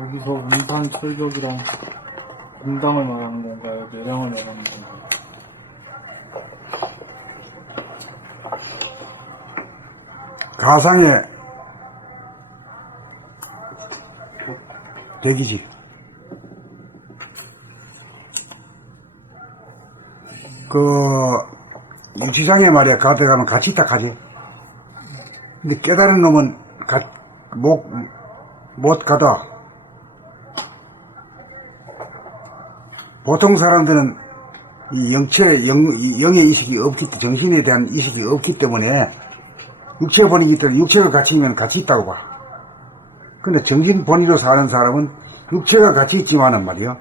여기서 운산 철벽이랑 분당을 말하는 건가요? 내량을 말하는 건가요? 가상의 대기지. 유치장에 말이야, 가져가면 같이 딱 하지. 근데 깨달은 놈은 못 가다. 보통 사람들은 이 영의 의식이 없기 때문에, 정신에 대한 의식이 없기 때문에, 육체 본이기 때문에 육체가 갇히면 같이 있다고 봐. 근데 정신 본위로 사는 사람은 육체가 같이 있지만은 말이요.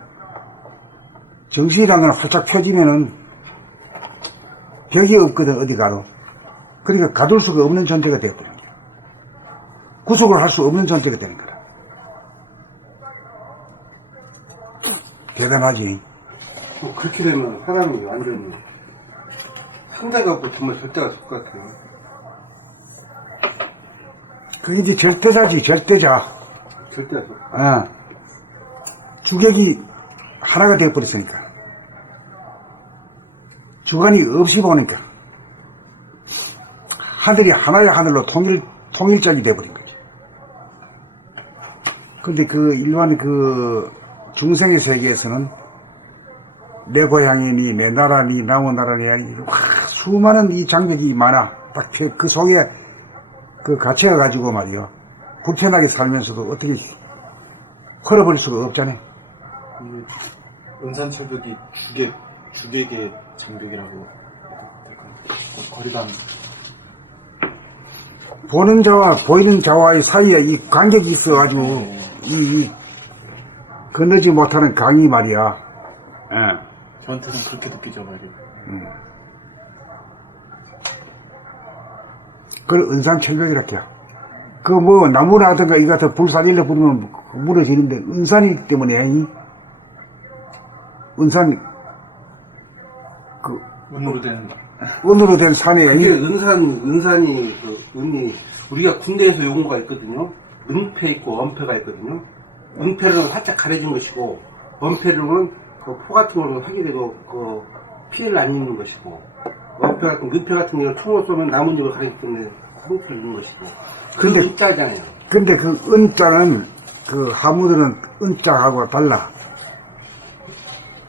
정신이라는 건 활짝 펴지면은 벽이 없거든, 어디 가도. 그러니까 가둘 수가 없는 존재가 되어버린 거야. 구속을 할 수 없는 존재가 되는 거야. 대단하지. 그렇게 되면 사람이 완전히 상대가 없고 정말 절대가 없을 것 같아요. 그게 이제 절대자지, 절대자. 절대가 없을 것 같아요. 주객이 하나가 되어버렸으니까. 주관이 없이 보니까. 하늘이 하나의 하늘로 통일적이 되어버린 거지. 근데 일반 중생의 세계에서는 내 고향이니, 내 나라니, 나무 나라니, 수많은 이 장벽이 많아. 딱 그 속에 갇혀가지고 말이요. 불편하게 살면서도 어떻게 걸어버릴 수가 없잖아요. 은산철벽이 주객의 장벽이라고 거리감. 보는 자와 보이는 자와의 사이에 이 간격이 있어가지고, 건너지 못하는 강이 말이야. 예. 저한테는 그렇게 느끼죠, 말이에요. 그걸 은산철벽이라고 해요. 나무라든가 이 같은 불사질러 부르면 무너지는데, 은산이기 때문에, 은산, 은으로 된 산에, 이게 은산이, 은이, 우리가 군대에서 용어가 있거든요. 은패 있고 원패가 있거든요. 은패는 살짝 가려진 것이고, 원패는 포 같은 걸로 하게 되고, 피해를 안 입는 것이고, 은패 같은 경우는 총을 쏘면 나뭇잎을 가리기 때문에 상처를 입는 것이고. 근데, 은자잖아요. 근데 은자는, 하무들은 은자하고 달라.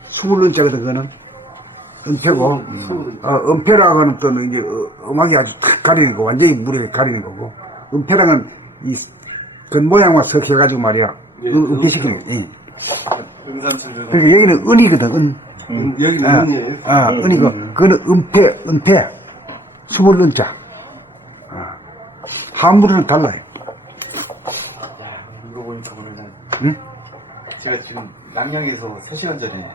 수불은자거든, 그거는. 은패고, 은패라고 하는 또는 이제, 음악이 아주 탁 가리는 거, 완전히 물에 가리는 거고, 은패랑은 이, 겉모양만 섞여가지고 말이야. 은패시키는 거. 은산철벽. 그러니까 여기는 은이거든, 여기는 은이에요. 은이고, 그거는 은패. 수불은자. 한물은 달라요. 물어보니까 오늘은. 응? 제가 지금 양양에서 3시간 전에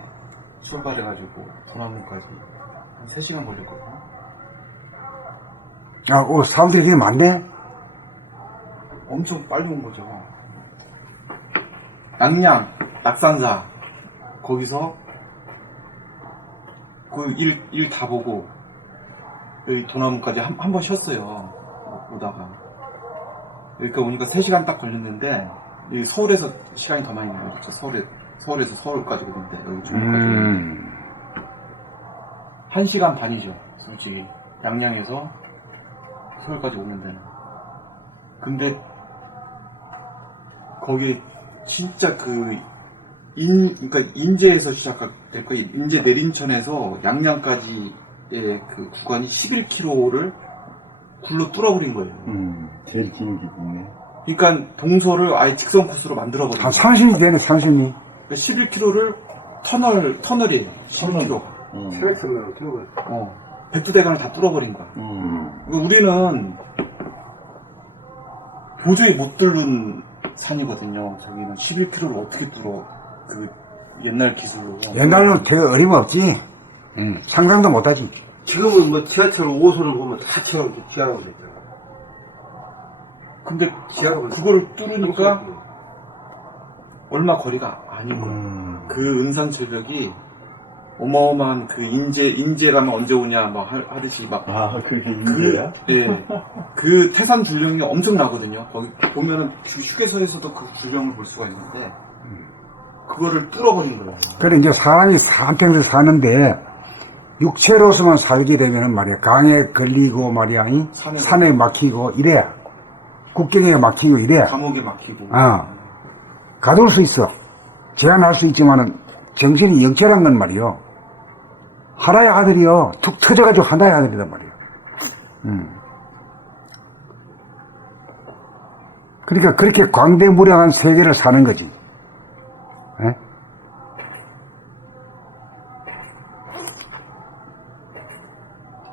출발해가지고 도남문까지 한 3시간 걸렸거든요. 사람들이 되게 많네? 엄청 빨리 온 거죠. 양양, 낙산사, 거기서 일 다 보고 여기 도남문까지 한 번 쉬었어요. 오다가. 여기까지 오니까 3시간 딱 걸렸는데, 여기 서울에서 시간이 더 많이 걸렸죠. 서울에서 서울까지 오는데, 여기 중국까지. 1시간 반이죠, 솔직히. 양양에서 서울까지 오는 데는. 근데, 거기 진짜 그러니까 인제에서 시작될 거예요. 인제 내림천에서 양양까지의 그 구간이 11km를 굴러 뚫어버린 거예요. 제일 긴 기분이네. 그러니까 동서를 아예 직선 코스로 만들어버린 한 거예요. 30이 되네, 30이. 11km를 터널이에요. 11km. 세력선으로 태워버렸어. 백두대간을 다 뚫어버린 거야. 우리는 도저히 못 뚫는 산이거든요. 저기는 11km를 어떻게 뚫어? 옛날 기술로. 옛날에는 되게 어림없지. 상상도 못하지. 지금은 지하철 5호선을 보면 다 지하로 있잖아. 근데 지하로 그걸 뚫으니까 얼마 거리가 아닌 거예요. 그 은산철벽이 어마어마한 그 인재 가면 언제 오냐 막 하듯이 막 아, 그게 인재야? 예, 그 태산 줄령이 엄청나거든요. 거기 보면은 휴게소에서도 그 줄령을 볼 수가 있는데 그거를 뚫어버린 거예요. 그래, 이제 사람이 한평생 사는데, 육체로서만 살게 되면은 말이야, 강에 걸리고 말이야, 산에 막히고 이래. 국경에 막히고 이래. 감옥에 막히고. 가둘 수 있어. 제한할 수 있지만은, 정신이 영체란 건 말이요. 하나의 아들이요. 툭 터져가지고 하나의 아들이란 말이에요. 그러니까 그렇게 광대무량한 세계를 사는 거지. 예?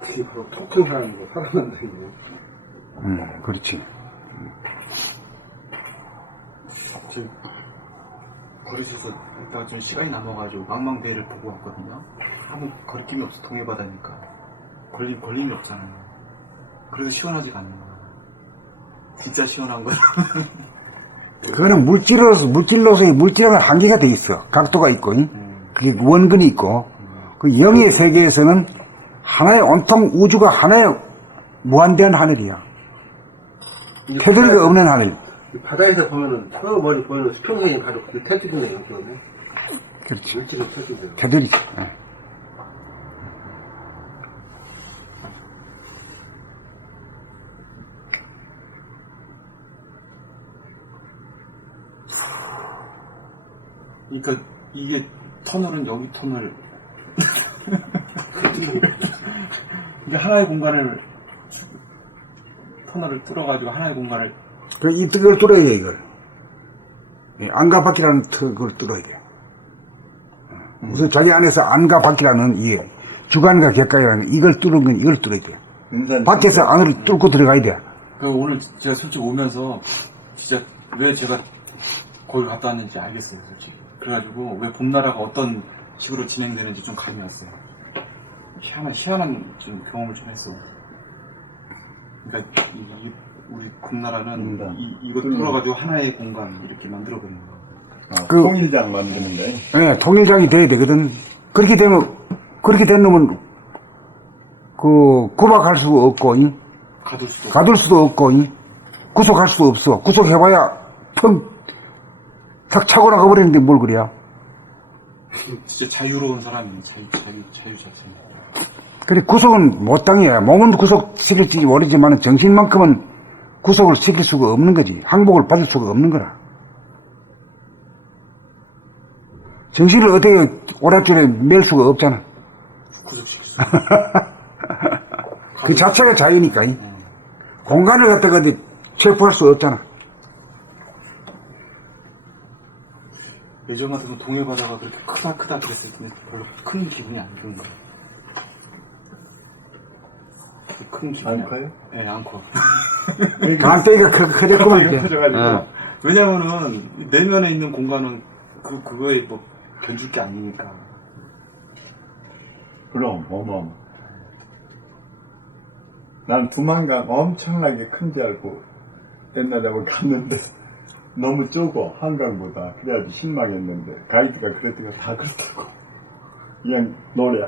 그게 바로 통통하는 거 살아난다는 게. 그렇지. 지금 거리에서 이따가 좀 시간이 남아가지고 망망대해를 보고 왔거든요. 아무 거리낌이 없어. 동해바다니까 걸림이 없잖아요. 그래도 시원하지가 않는 거야. 진짜 시원한 거야. 그거는 물질로서의 물질은 한계가 돼 있어. 각도가 있고, 그게 원근이 있고, 그 영의 세계에서는 하나의 온통 우주가 하나의 무한대한 하늘이야. 테두리가 없는 하늘. 바다에서 보면은 저 멀리 보이는 수평선이 바로 그 테두리네요, 그거는. 그렇지. 물질의 테두리. 테두리지. 예. 그러니까 이게 터널은 여기 터널. 근데 하나의 공간을 터널을 뚫어가지고 하나의 공간을. 그래, 이 뜰을 뚫어야 돼, 이걸. 안과 밖이라는 턱을 뚫어야 돼. 우선 자기 안에서 안과 밖이라는 이 주관과 객관이라는 이걸 뚫은 건 이걸 뚫어야 돼. 밖에서 안으로 뚫고 들어가야 돼. 그 오늘 제가 솔직히 오면서 진짜 왜 제가 거기 갔다 왔는지 알겠어요, 솔직히. 그래가지고 왜 봄나라가 어떤 식으로 진행되는지 좀 감이 왔어요. 희한한 좀 경험을 좀 했어. 그러니까 우리 봄나라는 이거 뚫어가지고 하나의 공간 이렇게 만들어버리는 거야. 통일장 만드는 거예요? 네, 통일장이 돼야 되거든. 그렇게 된 놈은 구박할 수가 없고, 가둘 수도 없고, 구속할 수도 없어. 구속해봐야 탁 차고 나가버리는데 뭘 그래야. 진짜 자유로운 사람이네. 자유 자체. 그래, 구속은 못 당해. 몸은 구속시킬지 모르지만 정신만큼은 구속을 시킬 수가 없는 거지. 항복을 받을 수가 없는 거라. 정신을 어떻게 오락줄에 맬 수가 없잖아. 구속시킬 수. 그 자체가 자유니까. 공간을 갖다가 어디 체포할 수 없잖아. 예전 같으면 동해바다가 그렇게 크다 그랬을 때 별로 큰 기분이 안 드는 거야. 큰 기분이 안 커요? 네, 안 커. 간대기가 커졌구만. 이제. 커져가지고. 왜냐면은 내면에 있는 공간은 그거에 뭐 견줄 게 아니니까. 그럼, 난 두만강 엄청나게 큰 줄 알고 옛날에 한번 갔는데 너무 좁고 한강보다 그래가지고 실망했는데 가이드가 그랬더니 다 그렇다고. 그냥 노래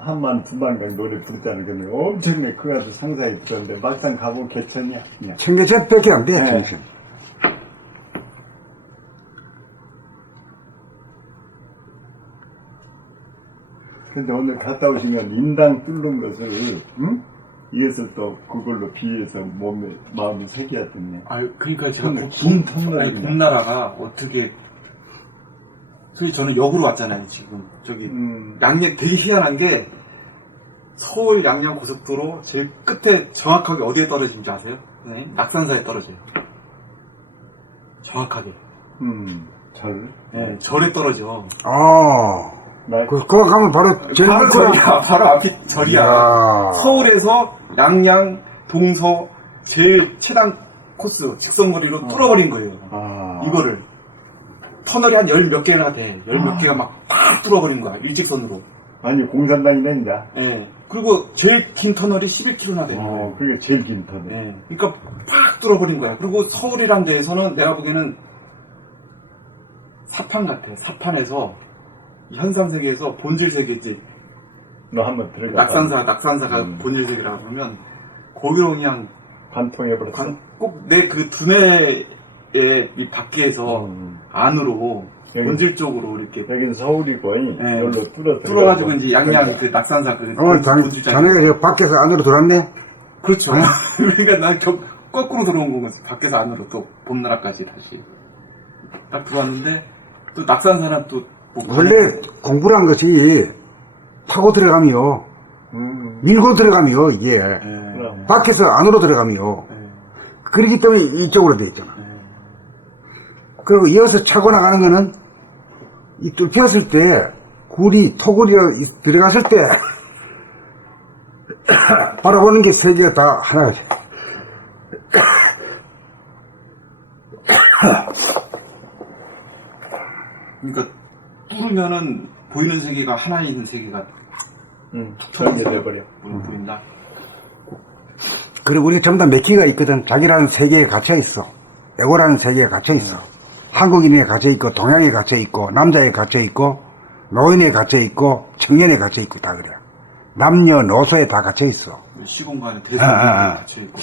한만 두만강 노래 부르자는 거는 엄청나게 그가지고 상상이 들었는데 막상 가보면 개천이야 그냥. 청계천밖에 안 돼. 네. 청계천. 근데 오늘 갔다 오시면 인당 뚫는 것을 이것을 또 그걸로 비해서 마음이 새겨야겠네. 그러니까 제가 터널이네. 봄나라가 어떻게 솔직히 저는 역으로 왔잖아요. 지금 저기 양양 되게 희한한 게 서울 양양 고속도로 제일 끝에 정확하게 어디에 떨어진지 아세요? 네? 낙산사에 떨어져요. 정확하게. 절. 네, 절에 떨어져. 그거 가면 바로 절이야. 바로 앞이 절이야. 야. 서울에서 양양, 동서 제일 최단 코스 직선거리로 뚫어버린 거예요. 이거를 터널이 한 열 몇 개나 돼. 열 몇 개가 막 딱 뚫어버린 거야. 일직선으로. 아니 공산당이네 이제. 네. 그리고 제일 긴 터널이 11km나 되는 거예요. 그게 제일 긴 터널. 네. 그러니까 팍 뚫어버린 거야. 그리고 서울이란 데에서는 내가 보기에는 사판 같아. 사판에서 현상 세계에서 본질 세계 이제 너 한번 들어가. 낙산사가 본질 세계라고 그러면 거기로 그냥 관통해버렸어. 꼭 내 그 두뇌의 이 밖에서 안으로 여기- 본질 쪽으로 이렇게 여긴 서울이고, 네. 이걸로 뚫어가지고 이제 양양 그 낙산사 그 오늘 본질자. 자네가 저 밖에서 안으로 들어왔네? 그렇죠. 그러니까 난 거꾸로 들어온 거지. 밖에서 안으로 또 봄나라까지 다시 딱 들어왔는데 또 낙산사는 또 뭐 원래 공부란 것이 타고 들어가며, 밀고 들어가며, 이게. 예. 밖에서 안으로 들어가며. 예. 그렇기 때문에 이쪽으로 돼 있잖아. 그리고 이어서 차고 나가는 거는 이 뚫혔을 때 굴이 토굴이 들어갔을 때 바라보는 게 세 개가 다 하나지. 그러니까 뚫으면은 보이는 세계가 하나 있는 세계가 툭 정리돼버려. 보인다. 그리고 우리가 전부 다 몇 개가 있거든. 자기라는 세계에 갇혀 있어. 에고라는 세계에 갇혀 있어. 한국인에 갇혀 있고, 동양에 갇혀 있고, 남자에 갇혀 있고, 노인에 갇혀 있고, 청년에 갇혀 있고, 다 그래. 남녀노소에 다 갇혀 있어. 시공간에 아. 대상에 같이 있고.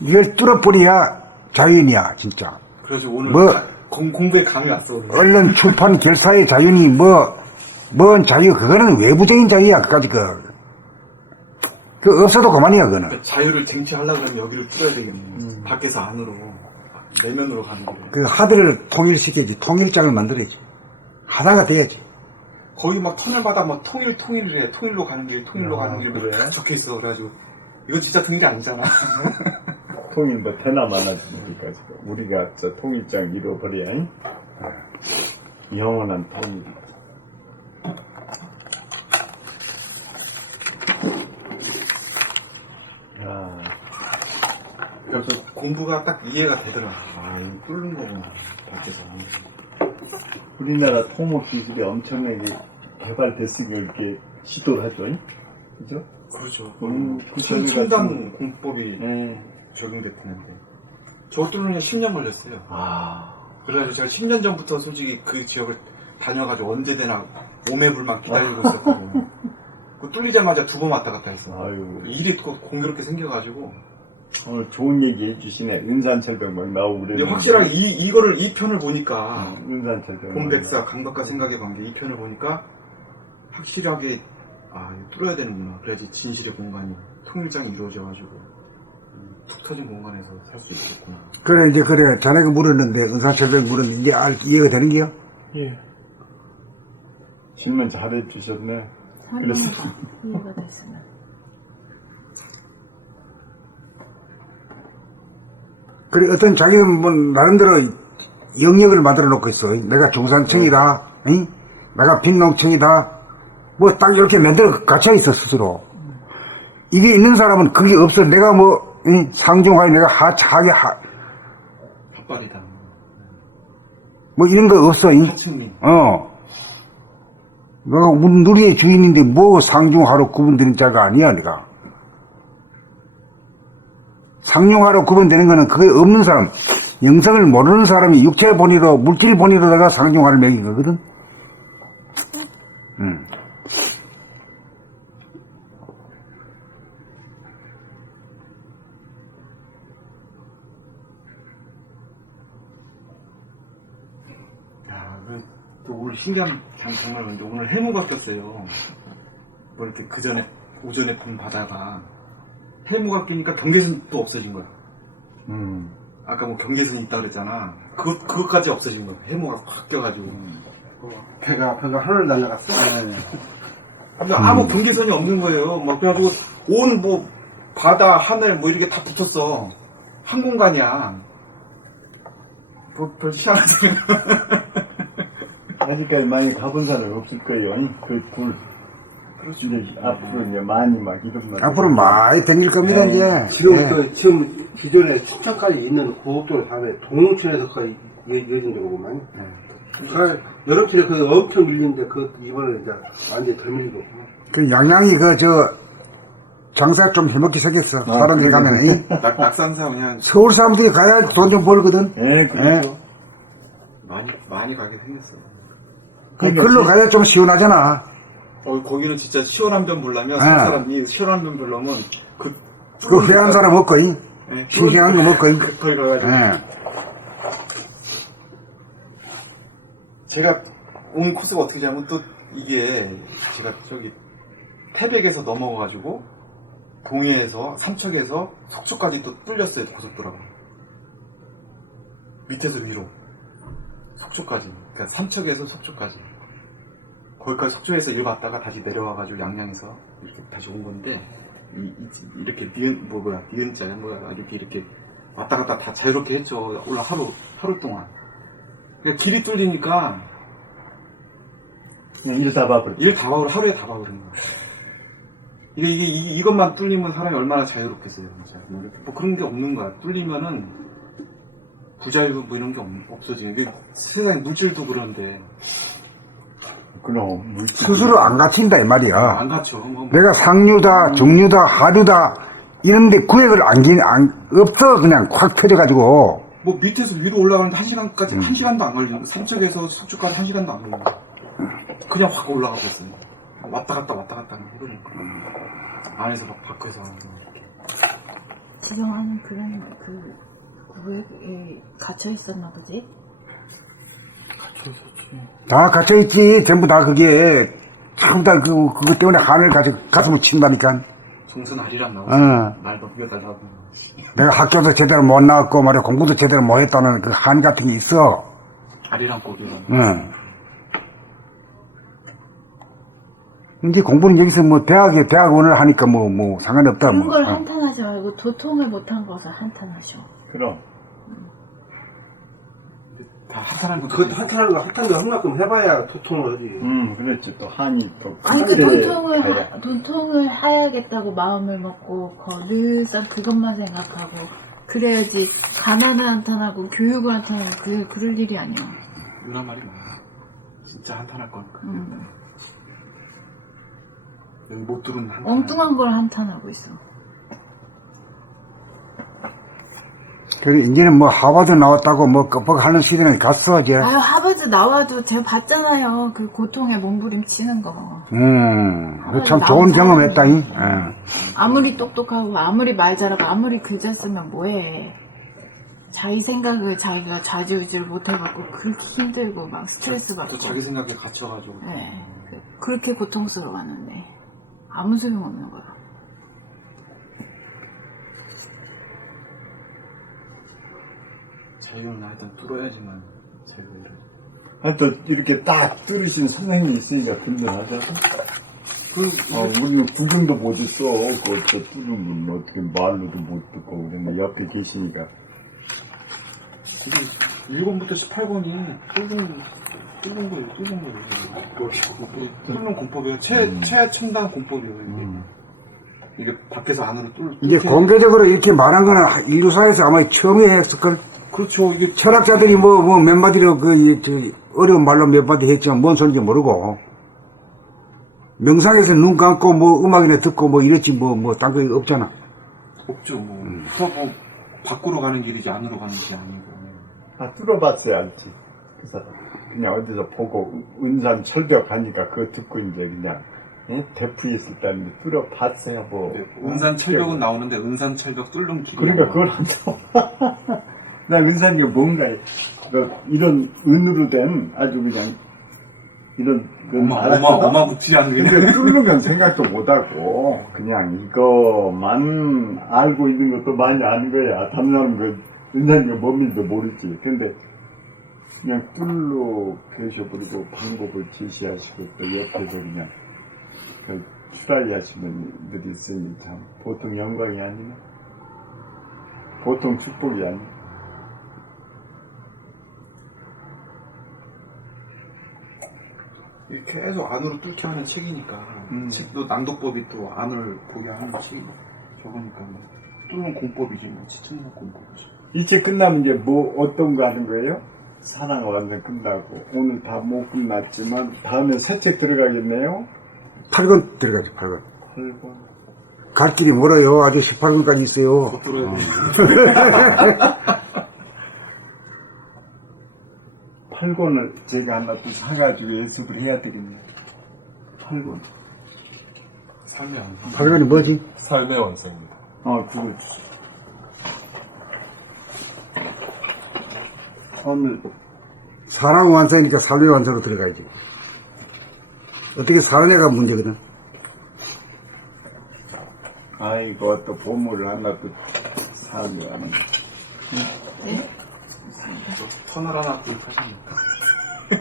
이걸 뚫어버려야 자유인이야, 진짜. 그래서 오늘 뭐- 공부에 감이 왔어. 오늘. 언론 출판 결사의 자유니 뭔 자유, 그거는 외부적인 자유야, 그까지 그 없어도 그만이야, 그거는. 그러니까 자유를 쟁취하려고 그러면 여기를 뚫어야 되겠네. 밖에서 안으로 내면으로 가는 게. 그 하드를 통일시켜야지, 통일장을 만들어야지. 하나가 돼야지. 거의 막 터널마다 막 통일이래. 통일로 가는 길, 통일로 가는 길. 그래? 다 적혀 있어. 그래가지고 이거 진짜 든 게 아니잖아. 통일 뭐 되나 많아지니까 지금. 우리가 저 통일장 이뤄버려야, 잉? 영원한 통일. 야, 그래서 공부가 딱 이해가 되더라. 아, 이거 뚫는 거구나. 밖에서. 우리나라 토목 기술이 엄청나게 개발됐으니까 이렇게 시도를 하죠, 잉? 그죠? 그렇죠. 그 첨단 공법이 네. 적용됐다는데. 저거 뚫는 게 10년 걸렸어요. 아, 그래가지고 제가 10년 전부터 솔직히 그 지역을 다녀가지고 언제 되나 오매불만 기다리고 있었거든요. 그 뚫리자마자 2번 왔다 갔다 했어. 아유. 일이 또 공교롭게 생겨가지고. 오늘 좋은 얘기 해주시네. 은산철벽 막 나오고 근데 그랬는데. 확실하게 이 편을 보니까 은산철벽. 홈백사 강박과 생각의 관계 이 편을 보니까 확실하게 아 이거 뚫어야 되는구나. 그래야지 진실의 공간이 통일장이 이루어져가지고 툭 터진 공간에서 살 수 있겠구나. 그래, 이제 그래. 자네가 물었는데, 은산철벽 물었는데, 이제 이해가 되는 게요? 예. 질문 잘해주셨네. 그래서 이해가 됐으면. 그래, 어떤 자기는 뭐, 나름대로 영역을 만들어 놓고 있어. 내가 중산층이다. 응? 내가 빈농층이다. 뭐, 딱 이렇게 만들어 갇혀 있어, 스스로. 이게 있는 사람은 그게 없어. 내가 뭐, 응? 상중하에 내가 하차하게 핫발이다. 뭐 이런 거 없어. 응? 하층민. 내가 누리의 주인인데 뭐 상중하로 구분되는 자가 아니야, 내가. 상용하로 구분되는 거는 그게 없는 사람, 영성을 모르는 사람이 육체 본위로, 물질 본위로다가 상용하를 매긴 거거든. 야, 또 오늘 신기한 정말 근데 오늘 해무가 꼈어요. 뭐 이렇게 그 전에 오전에 본 바다가 해무가 끼니까 경계선이 또 없어진 거야. 아까 뭐 경계선이 있다 그랬잖아. 그것까지 없어진 거야. 해무가 확 껴가지고. 배가 하늘 날아갔어. 근데 아무 경계선이 없는 거예요. 막 그래가지고 온 뭐 바다, 하늘 뭐 이렇게 다 붙었어. 한 공간이야. 별 희한하지. 아직까지 많이 가본 사람은 없을 거예요. 그 굴. 이제 앞으로 이제 많이 막 이런 말. 앞으로 많이 다닐 겁니다, 이제. 지금 기존에 춘천까지 있는 고속도로 다음에 동천에서까지 이어진 정도만. 그러니까 여름철에 그 엄청 밀리는데 그 이번에 이제 완전히 덜 밀리고. 그 양양이 장사 좀 해먹기 생겼어. 사람들이 가면, 이? 낙산사 그냥 서울 사람들이 가야 돈 좀 벌거든. 네, 그렇죠. 많이 가게 생겼어. 글로 가야 좀 시원하잖아. 거기는 진짜 시원한 변 보려면, 네. 사람이 시원한 변 보려면, 그 회한 사람 먹고, 네, 싱싱한 거 먹고, 거기 가가지고. 예. 제가 온 코스가 어떻게 되냐면 또 이게 제가 저기 태백에서 넘어가가지고 동해에서 삼척에서 속초까지 또 뚫렸어요. 고속도로가 밑에서 위로 속초까지, 그러니까 삼척에서 속초까지, 거기까지 속초에서 일 봤다가 다시 내려와가지고 양양에서 이렇게 다시 온 건데 이렇게 니은자가 이렇게 왔다 갔다 다 자유롭게 했죠. 올라 하루 동안. 그러니까 길이 뚫리니까 그냥 일 다 봐버려. 일 다 봐버려, 하루에 다 봐버리는 거야. 이것만 뚫리면 사람이 얼마나 자유롭겠어요, 진짜. 뭐 그런 게 없는 거야. 뚫리면은 부자유 뭐 이런 게 없어지는. 세상에 물질도 그런데 그럼 물질. 스스로 안 갇힌다, 이 말이야. 안 갖죠. 내가 상류다, 중류다, 하류다, 이런데 구획을 없어. 그냥 확 펴져가지고. 뭐 밑에서 위로 올라가는데 1시간까지 1시간도 안 걸리는 거. 삼척에서 속초까지 1시간도 안 걸리는 거. 그냥 확 올라가고 있어요. 왔다 갔다 하는 그러니까. 안에서 막 밖에서 하는 거. 지정하는 그런 구획에 갇혀 있었나 보지? 다 갇혀있지. 전부 다 그게, 전부 다 그거 때문에 하늘 가슴을 친다니까. 정선 아리랑 나오고 날 넘겨달라고. 내가 학교도 제대로 못 나왔고, 말이야, 공부도 제대로 못 했다는 그 한이 같은 게 있어. 아리랑 꼬기가. 응. 근데 공부는 여기서 뭐 대학원을 하니까 뭐 상관없다. 그런 뭐. 걸 한탄하지 말고 도통을 못한 것을 한탄하셔. 그럼. 다 한탄한 거. 그것도 한탄하는 거 한만큼 해봐야 도통을 하지. 그렇지. 또 한이 또. 아니 그 그때 가야. 도통을 해야겠다고 마음을 먹고 늘상 그것만 생각하고 그래야지 가난을 한탄하고 교육을 한탄하고 그럴 일이 아니야. 유나 말이 많아. 진짜 한탄할 거니까. 여기 못 들은 한탄. 엉뚱한 걸 한탄하고 있어. 그리고 이제는 뭐 하버드 나왔다고 뭐 껍벅 하는 시대는 갔어, 이제. 아유 하버드 나와도 제가 봤잖아요. 그 고통에 몸부림치는 거. 그거 참 좋은 경험했다잉. 아무리 똑똑하고 아무리 말 잘하고 아무리 글잤으면 뭐해. 자기 생각을 자기가 좌지우지를 못해갖고 그렇게 힘들고 막 스트레스 받고. 또 자기 생각에 갇혀가지고. 네, 그렇게 고통스러웠는데 아무 소용 없는 거야. 자유는 하여튼 뚫어야지만 자유를. 하여튼 이렇게 딱 뚫으신 선생님이 있으니까 든든하죠. 우리는 구경도 못 했어. 그거 뚫으면 어떻게 말로도 못 듣고 그런데 옆에 계시니까. 1번부터 18번이 뚫는 거예요. 뚫는 공법이에요. 최첨단 공법이에요. 이게 밖에서 안으로 이게 공개적으로 이렇게 말한 거는 인류사에서 아마 처음에 했을걸. 그렇죠. 이게 철학자들이 뭐 몇 마디로 어려운 말로 몇 마디 했지만 뭔 소리인지 모르고. 명상에서 눈 감고 뭐 음악이나 듣고 뭐 이랬지 딴 거 없잖아. 없죠. 뭐 밖으로 가는 길이지 안으로 가는 길이 아니고. 다 뚫어봤어야 알지. 그 사람. 그냥 어디서 보고 은산 철벽 하니까 그거 듣고 이제 그냥 대프 있을 때는 뚫어봤어야 뭐. 은산 철벽은 나오는데 은산 철벽 뚫는 길이. 그러니까 그걸 안 줘. 나 은산이 뭔가 이런 은으로 된 아주 그냥 이런 어마무지한 근데 뚫는 건 생각도 못하고 그냥 이거만 알고 있는 것도 많이 아는 거야. 다른 사람은 그 은산이가 뭔지도 모르지. 근데 그냥 뚫로 계셔버리고 방법을 제시하시고 또 옆에서 그냥 추라이 하시는 분들이 있으니 참 보통 영광이 아니네. 보통 축복이 아니네. 계속 안으로 뚫게 하는 책이니까 책도 낭독법이 또 안을 보게 하는 책이 저거니까 뚫는 공법이지 뭐 최첨단 공법이지. 이 책 끝나면 이제 뭐 어떤 거 하는 거예요? 사랑 완전 끝나고 오늘 다 못 끝났지만 다음에 새 책 들어가겠네요. 8권 들어가지, 8권. 8권. 갈 길이 멀어요. 아직 18권까지 있어요. 못 들어야 돼. 8권을 제가 하나 또 사가지고 연습을 해야 되겠네요. 8권. 삶의 완성. 팔관이 뭐지? 삶의 완성입니다. 그거 주세요. 오늘 사람 완성이니까 삶의 완성으로 들어가야지. 어떻게 살아내가 문제거든. 아이고 또 보물을 하나 또 사려 하는. 터널 하나 뚫으십니까?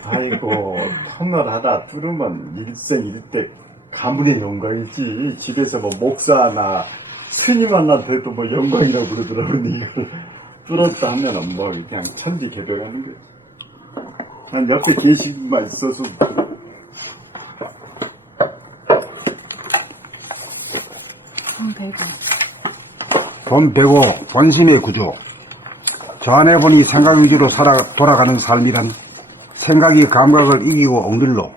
아이고 터널 하나 뚫으면 일생일대 가문의 영광이지. 집에서 뭐 목사나 스님 하나 돼도 뭐 영광이라고 그러더라고. 이걸 뚫었다 하면은 뭐 그냥 천지개벽하는 거지. 난 옆에 계시만 있어서 돈 배고 본심의 구조. 저 안에 보니 생각 위주로 돌아가는 삶이란 생각이 감각을 이기고 억눌러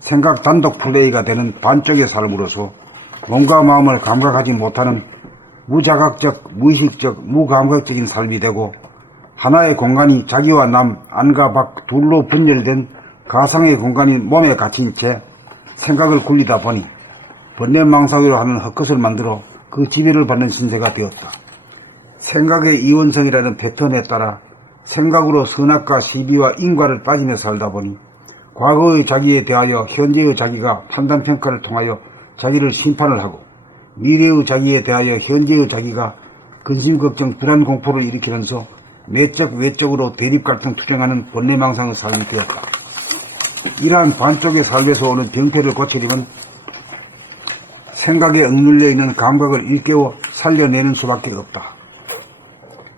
생각 단독 플레이가 되는 반쪽의 삶으로서 몸과 마음을 감각하지 못하는 무자각적, 무의식적, 무감각적인 삶이 되고 하나의 공간이 자기와 남, 안과 밖 둘로 분열된 가상의 공간인 몸에 갇힌 채 생각을 굴리다 보니 번뇌망상으로 하는 헛것을 만들어 그 지배를 받는 신세가 되었다. 생각의 이원성이라는 패턴에 따라 생각으로 선악과 시비와 인과를 빠지며 살다 보니 과거의 자기에 대하여 현재의 자기가 판단평가를 통하여 자기를 심판을 하고 미래의 자기에 대하여 현재의 자기가 근심걱정 불안공포를 일으키면서 내적 외적으로 대립갈등 투쟁하는 번뇌망상의 삶이 되었다. 이러한 반쪽의 삶에서 오는 병폐를 고치려면 생각에 억눌려 있는 감각을 일깨워 살려내는 수밖에 없다.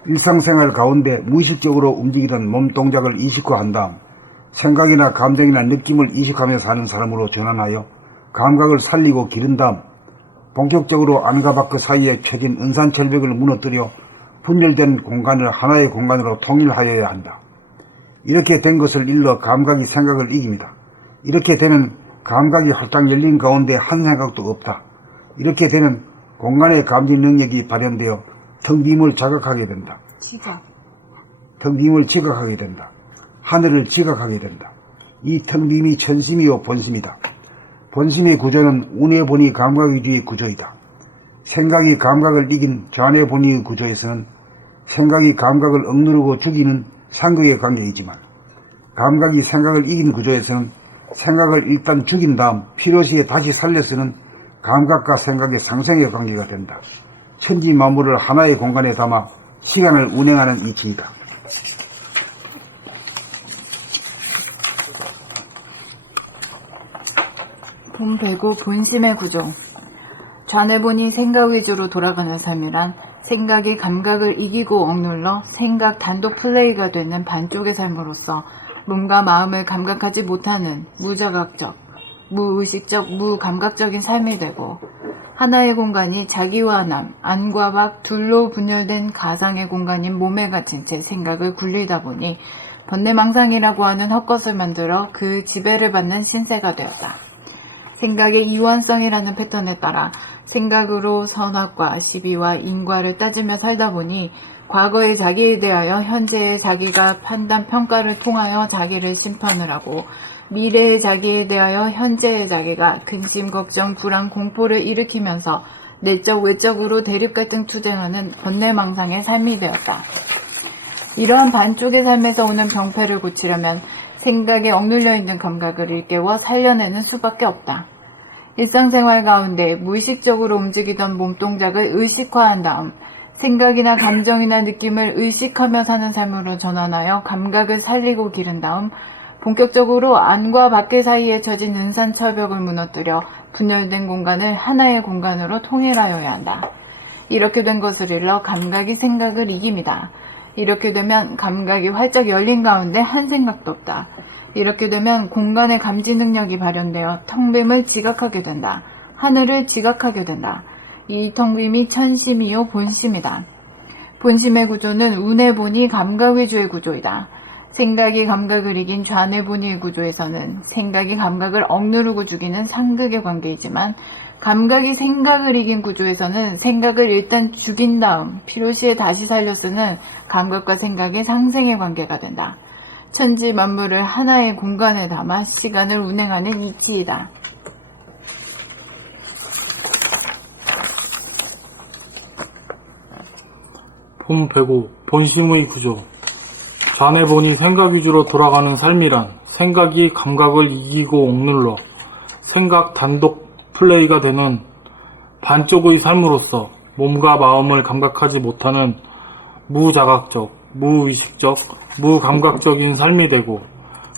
일상생활 가운데 무의식적으로 움직이던 몸 동작을 이식화한 다음 생각이나 감정이나 느낌을 이식하며 사는 사람으로 전환하여 감각을 살리고 기른 다음 본격적으로 안과 밖 사이에 쳐진 은산철벽을 무너뜨려 분열된 공간을 하나의 공간으로 통일하여야 한다. 이렇게 된 것을 일러 감각이 생각을 이깁니다. 이렇게 되면 감각이 활짝 열린 가운데 한 생각도 없다. 이렇게 되면 공간의 감지 능력이 발현되어 텅 빔을 자각하게 된다. 텅 빔을 지각하게 된다. 하늘을 지각하게 된다. 이 텅 빔이 천심이요 본심이다. 본심의 구조는 운의 본의 감각 위주의 구조이다. 생각이 감각을 이긴 좌뇌 본의의 구조에서는 생각이 감각을 억누르고 죽이는 상극의 관계이지만 감각이 생각을 이긴 구조에서는 생각을 일단 죽인 다음 필요시에 다시 살려 쓰는 감각과 생각의 상생의 관계가 된다. 천지 만물을 하나의 공간에 담아 시간을 운행하는 이치이다. 본 배고 본심의 구조. 좌뇌본이 생각 위주로 돌아가는 삶이란 생각이 감각을 이기고 억눌러 생각 단독 플레이가 되는 반쪽의 삶으로서 몸과 마음을 감각하지 못하는 무자각적, 무의식적, 무감각적인 삶이 되고 하나의 공간이 자기와 남, 안과 밖 둘로 분열된 가상의 공간인 몸에 갇힌 채 생각을 굴리다 보니 번뇌망상이라고 하는 헛것을 만들어 그 지배를 받는 신세가 되었다. 생각의 이원성이라는 패턴에 따라 생각으로 선악과 시비와 인과를 따지며 살다 보니 과거의 자기에 대하여 현재의 자기가 판단 평가를 통하여 자기를 심판을 하고 미래의 자기에 대하여 현재의 자기가 근심, 걱정, 불안, 공포를 일으키면서 내적, 외적으로 대립갈등 투쟁하는 번뇌망상의 삶이 되었다. 이러한 반쪽의 삶에서 오는 병폐를 고치려면 생각에 억눌려 있는 감각을 일깨워 살려내는 수밖에 없다. 일상생활 가운데 무의식적으로 움직이던 몸동작을 의식화한 다음 생각이나 감정이나 느낌을 의식하며 사는 삶으로 전환하여 감각을 살리고 기른 다음 본격적으로 안과 밖의 사이에 처진 은산철벽을 무너뜨려 분열된 공간을 하나의 공간으로 통일하여야 한다. 이렇게 된 것을 일러 감각이 생각을 이깁니다. 이렇게 되면 감각이 활짝 열린 가운데 한 생각도 없다. 이렇게 되면 공간의 감지 능력이 발현되어 텅 빔을 지각하게 된다. 하늘을 지각하게 된다. 이 텅 빔이 천심이요 본심이다. 본심의 구조는 운의 본이 감각 위주의 구조이다. 생각이 감각을 이긴 좌뇌 본의의 구조에서는 생각이 감각을 억누르고 죽이는 상극의 관계이지만 감각이 생각을 이긴 구조에서는 생각을 일단 죽인 다음 필요시에 다시 살려 쓰는 감각과 생각의 상생의 관계가 된다. 천지 만물을 하나의 공간에 담아 시간을 운행하는 이치이다. 본 105. 본심의 구조. 좌뇌 본이 생각 위주로 돌아가는 삶이란 생각이 감각을 이기고 억눌러 생각 단독 플레이가 되는 반쪽의 삶으로서 몸과 마음을 감각하지 못하는 무자각적, 무의식적, 무감각적인 삶이 되고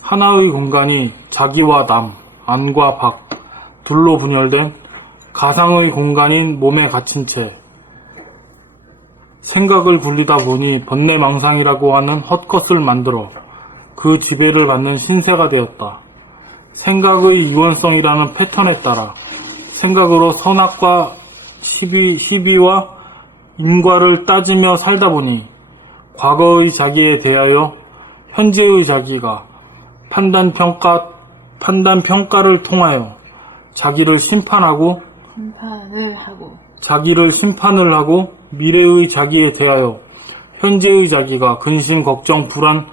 하나의 공간이 자기와 남, 안과 밖, 둘로 분열된 가상의 공간인 몸에 갇힌 채 생각을 굴리다 보니 번뇌망상이라고 하는 헛것을 만들어 그 지배를 받는 신세가 되었다. 생각의 유연성이라는 패턴에 따라 생각으로 선악과 시비와 인과를 따지며 살다 보니 과거의 자기에 대하여 현재의 자기가 판단평가를 통하여 자기를 심판을 하고 미래의 자기에 대하여 현재의 자기가 근심, 걱정, 불안,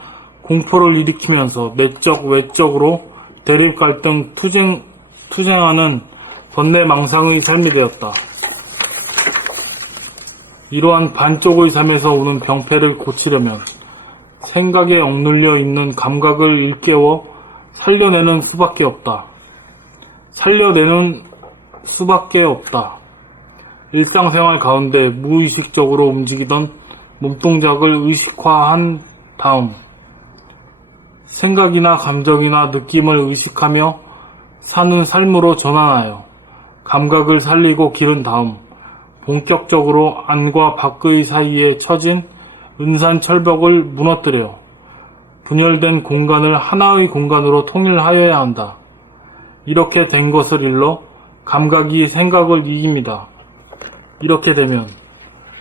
공포를 일으키면서 내적, 외적으로 대립, 갈등, 투쟁하는 번뇌망상의 삶이 되었다. 이러한 반쪽의 삶에서 오는 병폐를 고치려면 생각에 억눌려 있는 감각을 일깨워 살려내는 수밖에 없다. 일상생활 가운데 무의식적으로 움직이던 몸동작을 의식화한 다음 생각이나 감정이나 느낌을 의식하며 사는 삶으로 전환하여 감각을 살리고 기른 다음 본격적으로 안과 밖의 사이에 처진 은산철벽을 무너뜨려 분열된 공간을 하나의 공간으로 통일하여야 한다. 이렇게 된 것을 일러 감각이 생각을 이깁니다. 이렇게 되면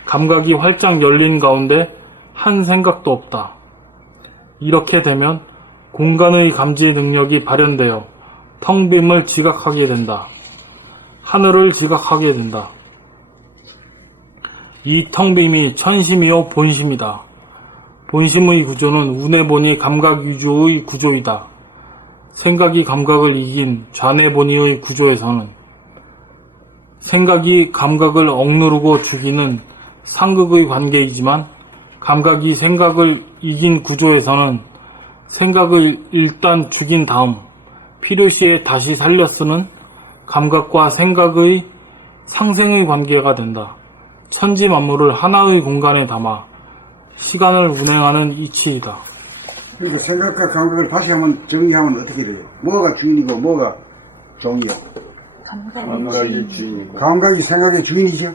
감각이 활짝 열린 가운데 한 생각도 없다. 이렇게 되면 공간의 감지 능력이 발현되어 텅 빔을 지각하게 된다. 하늘을 지각하게 된다. 이 텅 빔이 천심이요 본심이다. 본심의 구조는 운해본이 감각 위주의 구조이다. 생각이 감각을 이긴 좌뇌본이의 구조에서는 생각이 감각을 억누르고 죽이는 상극의 관계이지만 감각이 생각을 이긴 구조에서는 생각을 일단 죽인 다음 필요시에 다시 살려 쓰는 감각과 생각의 상생의 관계가 된다. 천지 만물을 하나의 공간에 담아 시간을 운행하는 이치이다. 그러니까 생각과 감각을 다시 한번 정리하면 어떻게 돼요? 뭐가 주인이고 뭐가 종이요? 감각이 주인이고 감각이 생각의 주인이죠?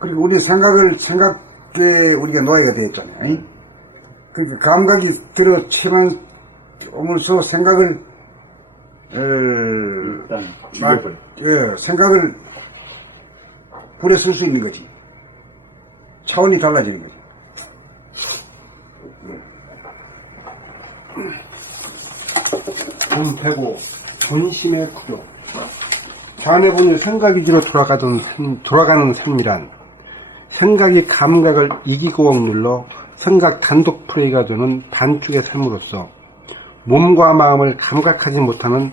그리고 우리 생각에 우리가 노예가 되었잖아요. 그러니까 감각이 들어치면서 생각을 일단 죽여버려. 생각을 불에 쓸 수 있는 거지. 차원이 달라지는 거지. 본 105. 본심의 구조. 좌뇌본이 생각 위주로 돌아가는 삶이란 생각이 감각을 이기고 억눌러 생각 단독 플레이가 되는 반쪽의 삶으로서 몸과 마음을 감각하지 못하는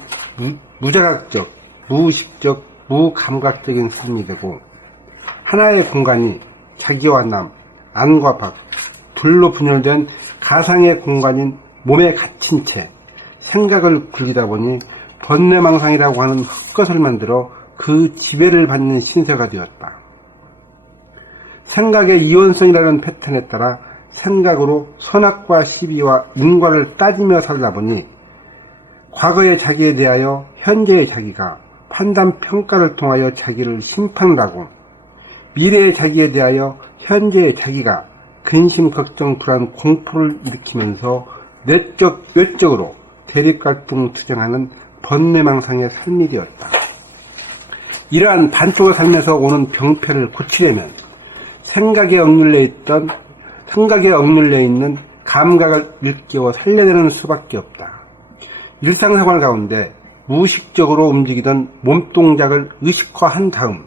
무자각적, 무의식적, 무감각적인 삶이 되고 하나의 공간이 자기와 남, 안과 밖, 둘로 분열된 가상의 공간인 몸에 갇힌 채 생각을 굴리다 보니 번뇌망상이라고 하는 헛것을 만들어 그 지배를 받는 신세가 되었다. 생각의 이원성이라는 패턴에 따라 생각으로 선악과 시비와 인과를 따지며 살다 보니 과거의 자기에 대하여 현재의 자기가 판단 평가를 통하여 자기를 심판하고 미래의 자기에 대하여 현재의 자기가 근심, 걱정, 불안, 공포를 일으키면서 내적, 외적으로 대립, 갈등, 투쟁하는 번뇌망상의 삶이 되었다. 이러한 반쪽의 삶에서 오는 병폐를 고치려면 생각에 억눌려 있는 감각을 일깨워 살려내는 수밖에 없다. 일상생활 가운데 무의식적으로 움직이던 몸동작을 의식화한 다음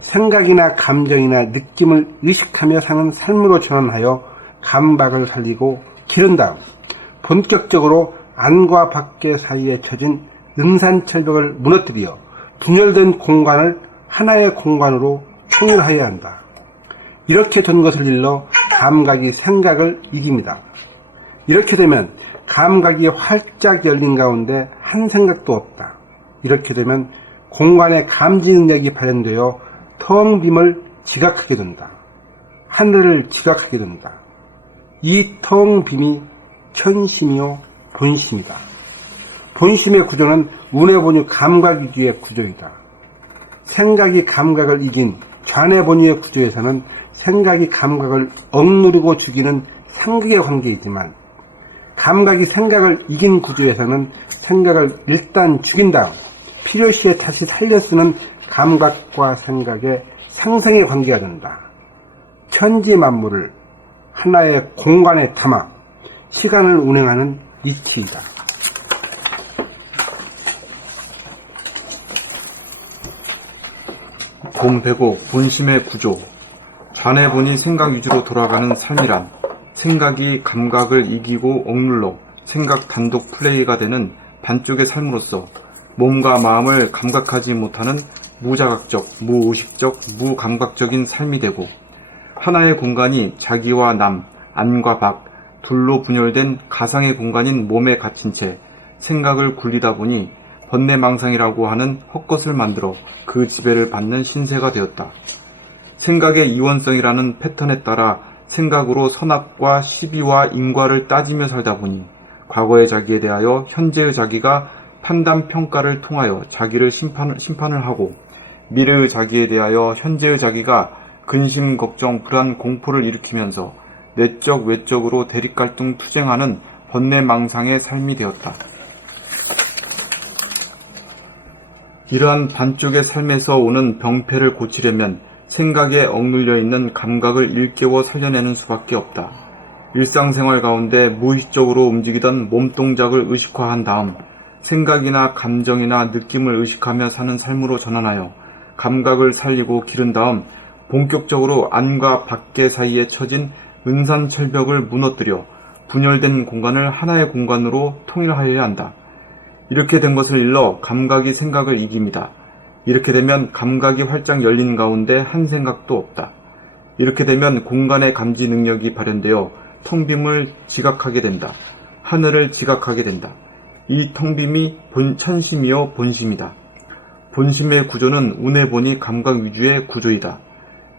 생각이나 감정이나 느낌을 의식하며 사는 삶으로 전환하여 감각을 살리고 기른 다음 본격적으로 안과 밖의 사이에 처진 은산철벽을 무너뜨려 분열된 공간을 하나의 공간으로 통일하여야 한다. 이렇게 된 것을 일러 감각이 생각을 이깁니다. 이렇게 되면 감각이 활짝 열린 가운데 한 생각도 없다. 이렇게 되면 공간의 감지 능력이 발현되어 텅 빔을 지각하게 된다. 하늘을 지각하게 된다. 이 텅 빔이 천심이요 본심이다. 본심의 구조는 운해본유 감각 위주의 구조이다. 생각이 감각을 이긴 좌뇌본유의 구조에서는 생각이 감각을 억누르고 죽이는 상극의 관계이지만 감각이 생각을 이긴 구조에서는 생각을 일단 죽인 다음 필요시에 다시 살려 쓰는 감각과 생각의 상생의 관계가 된다. 천지 만물을 하나의 공간에 담아 시간을 운행하는 이치이다. 본105 본심의 구조. 좌뇌본이 생각 위주로 돌아가는 삶이란 생각이 감각을 이기고 억눌러 생각 단독 플레이가 되는 반쪽의 삶으로서 몸과 마음을 감각하지 못하는 무자각적, 무의식적, 무감각적인 삶이 되고 하나의 공간이 자기와 남, 안과 밖, 둘로 분열된 가상의 공간인 몸에 갇힌 채 생각을 굴리다 보니 번뇌망상이라고 하는 헛것을 만들어 그 지배를 받는 신세가 되었다. 생각의 이원성이라는 패턴에 따라 생각으로 선악과 시비와 인과를 따지며 살다 보니 과거의 자기에 대하여 현재의 자기가 판단 평가를 통하여 자기를 심판을 하고 미래의 자기에 대하여 현재의 자기가 근심, 걱정, 불안, 공포를 일으키면서 내적, 외적으로 대립갈등 투쟁하는 번뇌망상의 삶이 되었다. 이러한 반쪽의 삶에서 오는 병폐를 고치려면 생각에 억눌려 있는 감각을 일깨워 살려내는 수밖에 없다. 일상생활 가운데 무의식적으로 움직이던 몸동작을 의식화한 다음 생각이나 감정이나 느낌을 의식하며 사는 삶으로 전환하여 감각을 살리고 기른 다음 본격적으로 안과 밖의 사이에 처진 은산철벽을 무너뜨려 분열된 공간을 하나의 공간으로 통일하여야 한다. 이렇게 된 것을 일러 감각이 생각을 이깁니다. 이렇게 되면 감각이 활짝 열린 가운데 한 생각도 없다. 이렇게 되면 공간의 감지 능력이 발현되어 텅빔을 지각하게 된다. 하늘을 지각하게 된다. 이 텅빔이 천심이요 본심이다. 본심의 구조는 운해본이 감각 위주의 구조이다.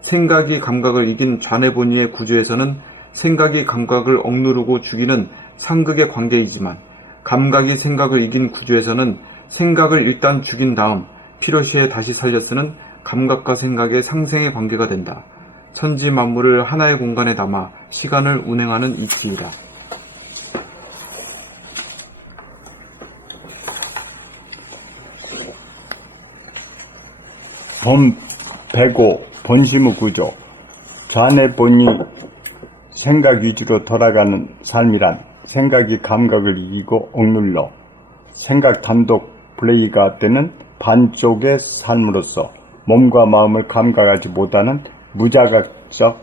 생각이 감각을 이긴 좌뇌본유의 구조에서는 생각이 감각을 억누르고 죽이는 상극의 관계이지만 감각이 생각을 이긴 구조에서는 생각을 일단 죽인 다음 필요시에 다시 살려 쓰는 감각과 생각의 상생의 관계가 된다. 천지 만물을 하나의 공간에 담아 시간을 운행하는 이치이다. 본105 본심의 구조. 좌뇌본이 생각 위주로 돌아가는 삶이란 생각이 감각을 이기고 억눌러 생각 단독 플레이가 되는 반쪽의 삶으로서 몸과 마음을 감각하지 못하는 무자각적,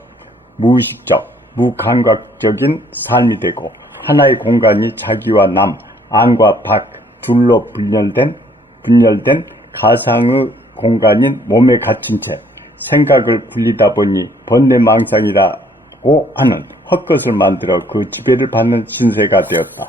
무의식적, 무감각적인 삶이 되고 하나의 공간이 자기와 남, 안과 밖 둘로 분열된 가상의 공간인 몸에 갇힌 채 생각을 굴리다 보니 번뇌망상이라고 하는 헛것을 만들어 그 지배를 받는 신세가 되었다.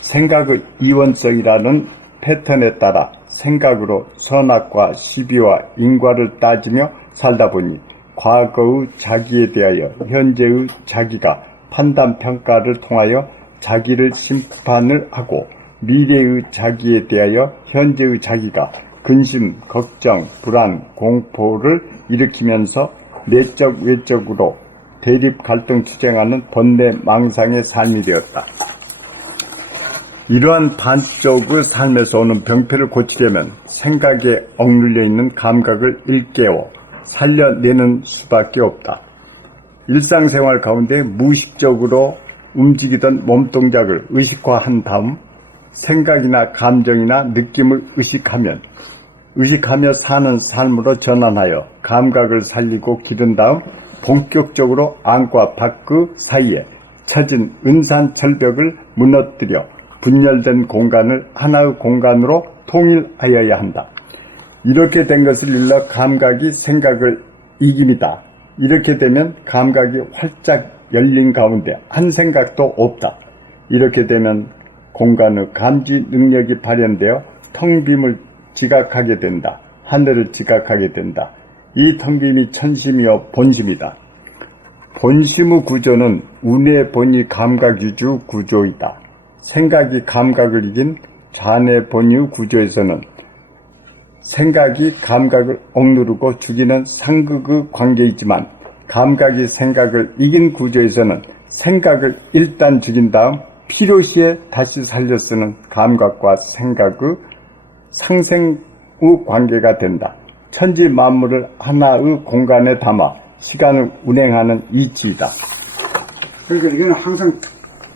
생각의 이원성이라는 패턴에 따라 생각으로 선악과 시비와 인과를 따지며 살다 보니 과거의 자기에 대하여 현재의 자기가 판단평가를 통하여 자기를 심판을 하고 미래의 자기에 대하여 현재의 자기가 근심, 걱정, 불안, 공포를 일으키면서 내적, 외적으로 대립, 갈등, 투쟁하는 번뇌망상의 삶이 되었다. 이러한 반쪽의 삶에서 오는 병폐를 고치려면 생각에 억눌려 있는 감각을 일깨워 살려내는 수밖에 없다. 일상생활 가운데 무의식적으로 움직이던 몸동작을 의식화한 다음 생각이나 감정이나 느낌을 의식하며 사는 삶으로 전환하여 감각을 살리고 기른 다음 본격적으로 안과 밖의 사이에 처진 은산 절벽을 무너뜨려 분열된 공간을 하나의 공간으로 통일하여야 한다. 이렇게 된 것을 일러 감각이 생각을 이깁니다. 이렇게 되면 감각이 활짝 열린 가운데 한 생각도 없다. 이렇게 되면 공간의 감지 능력이 발현되어 텅 빔을 지각하게 된다. 하늘을 지각하게 된다. 이 텅 빔이 천심이요 본심이다. 본심의 구조는 운의 본의 감각 유주 구조이다. 생각이 감각을 이긴 좌뇌 본의 구조에서는 생각이 감각을 억누르고 죽이는 상극의 관계이지만 감각이 생각을 이긴 구조에서는 생각을 일단 죽인 다음 필요시에 다시 살려 쓰는 감각과 생각의 상생의 관계가 된다. 천지 만물을 하나의 공간에 담아 시간을 운행하는 이치이다. 그러니까 이거는 항상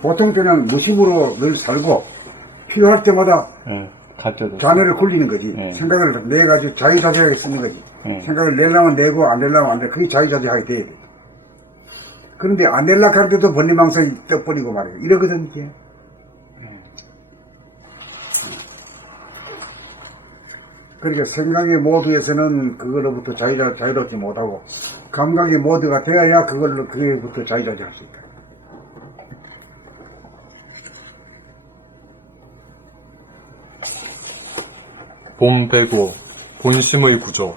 보통 때는 무심으로 늘 살고 필요할 때마다 좌뇌를 굴리는 거지. 생각을 내가지고 자유자재하게 쓰는 거지. 생각을 내려면 내고 안 내려면 안 돼. 그게 자유자재하게 돼야 돼. 그런데 안 내려고 할 때도 번뇌망상이 떠버리고 말이야. 이러거든 이게. 그러니까 생각의 모드에서는 그걸로부터 자유롭지 못하고 감각의 모드가 되어야 그게부터 자유자재할 수 있다. 봄배고 본심의 구조.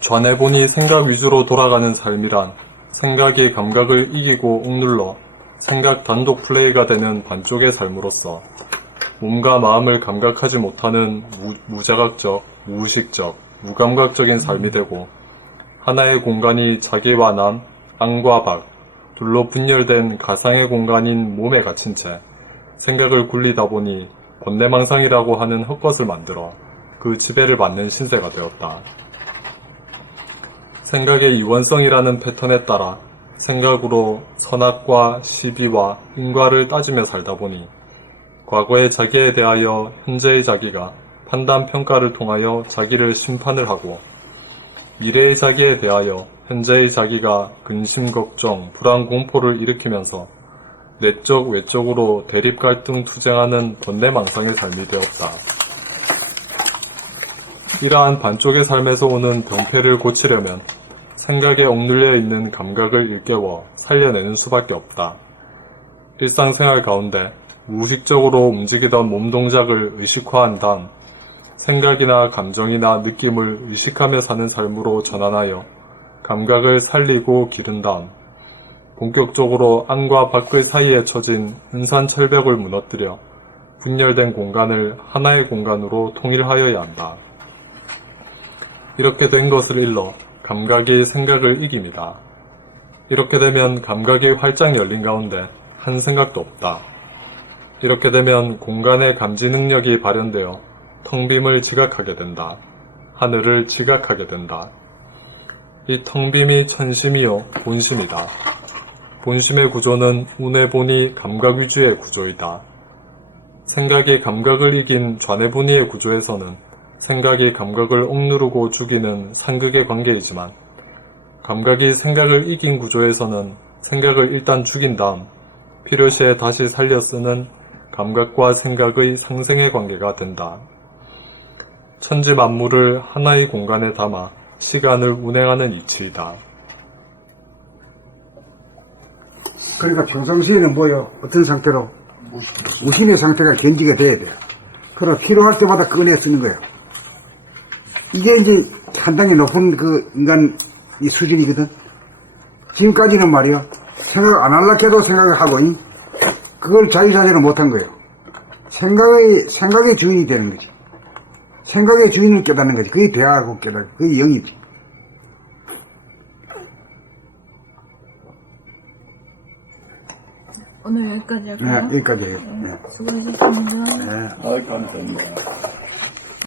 좌뇌본이 생각 위주로 돌아가는 삶이란 생각이 감각을 이기고 억눌러 생각 단독 플레이가 되는 반쪽의 삶으로서 몸과 마음을 감각하지 못하는 무자각적, 무의식적, 무감각적인 삶이 되고 하나의 공간이 자기와 남, 안과 밖, 둘로 분열된 가상의 공간인 몸에 갇힌 채 생각을 굴리다 보니 번뇌망상이라고 하는 헛것을 만들어 그 지배를 받는 신세가 되었다. 생각의 이원성이라는 패턴에 따라 생각으로 선악과 시비와 인과를 따지며 살다 보니 과거의 자기에 대하여 현재의 자기가 판단 평가를 통하여 자기를 심판을 하고 미래의 자기에 대하여 현재의 자기가 근심 걱정, 불안 공포를 일으키면서 내적 외적으로 대립 갈등 투쟁하는 번뇌망상의 삶이 되었다. 이러한 반쪽의 삶에서 오는 병폐를 고치려면 생각에 억눌려 있는 감각을 일깨워 살려내는 수밖에 없다. 일상생활 가운데 무의식적으로 움직이던 몸 동작을 의식화한 다음 생각이나 감정이나 느낌을 의식하며 사는 삶으로 전환하여 감각을 살리고 기른 다음 본격적으로 안과 밖의 사이에 처진 은산 철벽을 무너뜨려 분열된 공간을 하나의 공간으로 통일하여야 한다. 이렇게 된 것을 일러 감각이 생각을 이깁니다. 이렇게 되면 감각이 활짝 열린 가운데 한 생각도 없다. 이렇게 되면 공간의 감지 능력이 발현되어 텅 빔을 지각하게 된다. 하늘을 지각하게 된다. 이 텅 빔이 천심이요 본심이다. 본심의 구조는 운의 본이 감각 위주의 구조이다. 생각이 감각을 이긴 좌뇌본의의 구조에서는 생각이 감각을 억누르고 죽이는 상극의 관계이지만 감각이 생각을 이긴 구조에서는 생각을 일단 죽인 다음 필요시에 다시 살려 쓰는 감각과 생각의 상생의 관계가 된다. 천지 만물을 하나의 공간에 담아 시간을 운행하는 이치이다. 그러니까 평상시에는 뭐요? 어떤 상태로? 무심의 상태가 견지가 돼야 돼요. 그럼 필요할 때마다 꺼내 쓰는 거예요. 이게 이제 상당히 높은 그 인간 이 수준이거든. 지금까지는 말이요. 생각 안 하려고 해도 생각을 하고, 그걸 자유자재로 못한 거예요. 생각의 주인이 되는 거지. 생각의 주인을 깨닫는 거지. 그게 대하고 깨닫고, 그게 영이지. 오늘 여기까지 할까요? 네, 여기까지 해요. 수고하셨습니다. 네. 감사합니다.